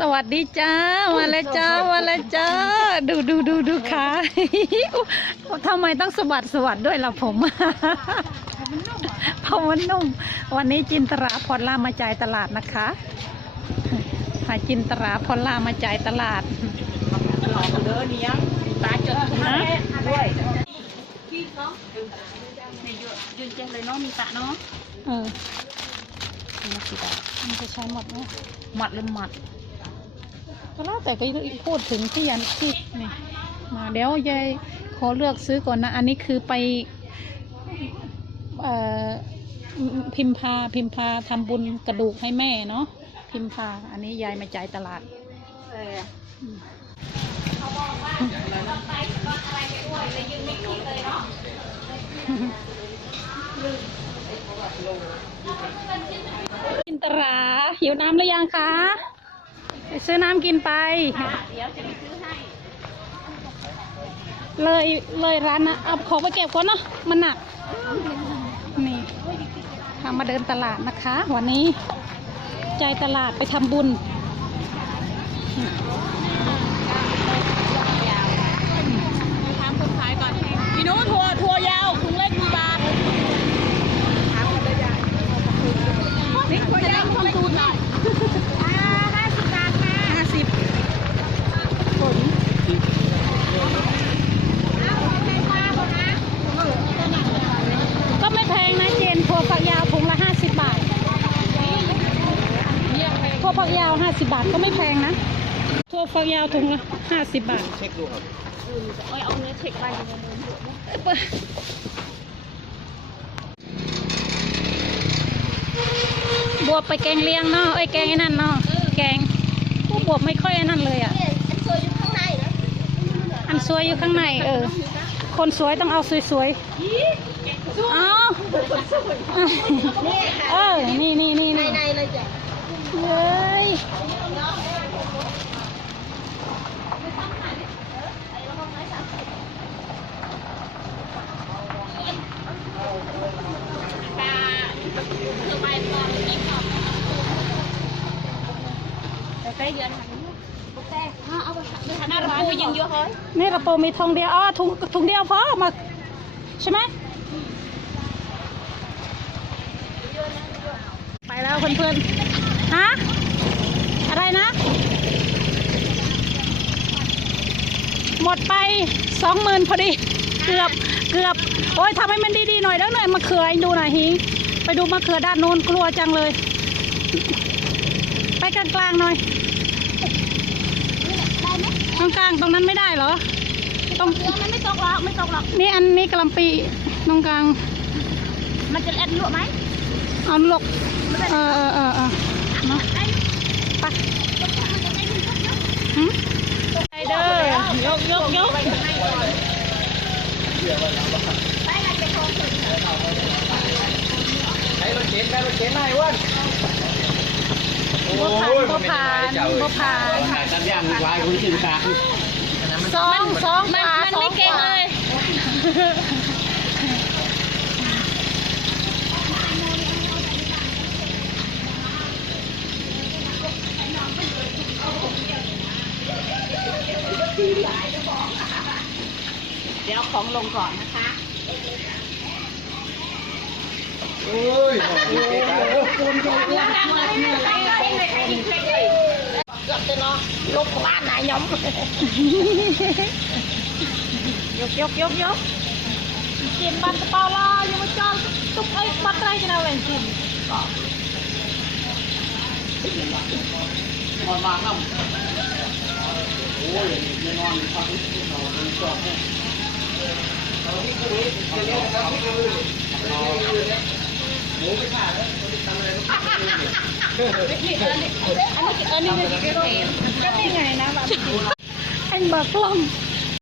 สวัสดีจ้ามาแล้วจ้ามาแล้วจ้า ดูดูดูดูขาทำไมต้องสวัสดสวัสดด้วยล่ะผมเพราะมันนุ่ม วันนี้จินตราพรล่ามาจ่ายตลาดนะคะหาจินตราพรล่ามาจ่ายตลาดหลอกเด้อเนี้ยตาเจอทุกฮะด้วยพี่เนาะในยืนเจเลยเนาะมีปะเนาะเออมันจะใช้หมดไหมหมัดเลยหมัด ก็แล้วแต่ก็พูดถึงที่ยันที่นี่มาเดี๋ยวยายขอเลือกซื้อก่อนนะ อันนี้คือไปเอ่อพิมพาพิมพาทำบุญกระดูกให้แม่เนาะพิมพา อันนี้ยายมาจ่ายตลาดเออกินตราหิวน้ำหรือยังคะไป ซื้อน้ำกินไป เดี๋ยวจะไปซื้อให้ เลยเลยร้านนะ เอาของไปเก็บก่อนเนาะ มันหนัก นี่พามาเดินตลาดนะคะ วันนี้ ใจตลาดไปทำบุญ ถามคนขายก่อนพี่นุ้ทัวร์ทัวร์ยาวถุงเล็กมีบาทถามคนเลยยาวนี่ทัวร์ยาวของตูนหน่อยห้าสิบบาทค่ะห้าสิบผล ก็ไม่แพงนะเจนถั่วฝักยาวถุงละห้าสิบบาท ถั่วฝักยาวห้าสิบบาทก็ไม่แพงนะถั่วฝักยาวถุงละห้าสิบบาท เช็คดูครับเอาเอาเนื้อเช็คไปกันเลยบวบไปแกงเลียงเนาะไอ้ยแกงไอ้นั่นเนาะแกงผู้บวบไม่ค่อยไอ้นั่นเลยอะอันสวยอยู่ข้างในเออ คนสวยต้องเอาสวยๆเอาเออนี่นี่นี่นี่ในเลยจ้ะ เฮ้ยแต่ใกล้เดือนหันแต่เอาไปหน้าร้านยังเยอะเลยนี่กระโปรงมีทองเดียวอ๋อถุงถุงเดียวพอมาใช่ไหมไปแล้วเพื่อนๆ ฮะอะไรนะ หมดไปสองหมื่นพอดี เกือบเกือบ โอ้ยทำให้มันดีๆหน่อยแล้วหน่อยมะเขือให้ดูหน่อยหิงไปดูมะเขือด้านโน้นกลัวจังเลย ไปกลางๆหน่อยตรงกลางตรงนั้นไม่ได้เหรอตรงเรือมันไม่ตกหรอกไม่ตกหรอกนี่อันนี้กะหลำปีตรงกลาง มันจะแอดลวกไหมเอาหลกเออเออเออ เนาะไปหืมไปเด้อยกยกยกใช้รถเข็นใช้รถเข็นหน่อยอ้วนบัวผ่านบัวผ่านบัวผ่านถ่ายตามย่างวายคุณชื่นตาสองสองมันมันไม่เก่งเลย เดี๋ยวของลงก่อนนะคะโอ้ยโอเคครับเกือบจะเนาะลงบ้านไหนยอมยกยกยกยกกินบันกระเป๋าลาอยู่มาจอนตุ๊กไอ้บัตรไรกันเอาแหวนกินนอนมาครับโอ้ยจะ นอนพักนอนนอนเนี่ยเราที่คุยจะเรียกนะครับที่คุยหมูไปขาดแล้วทำอะไรไม่ได้อันนี้อันนี้ก็เกมก็นี่ไงนะแบบไอ้เบิกกล้อง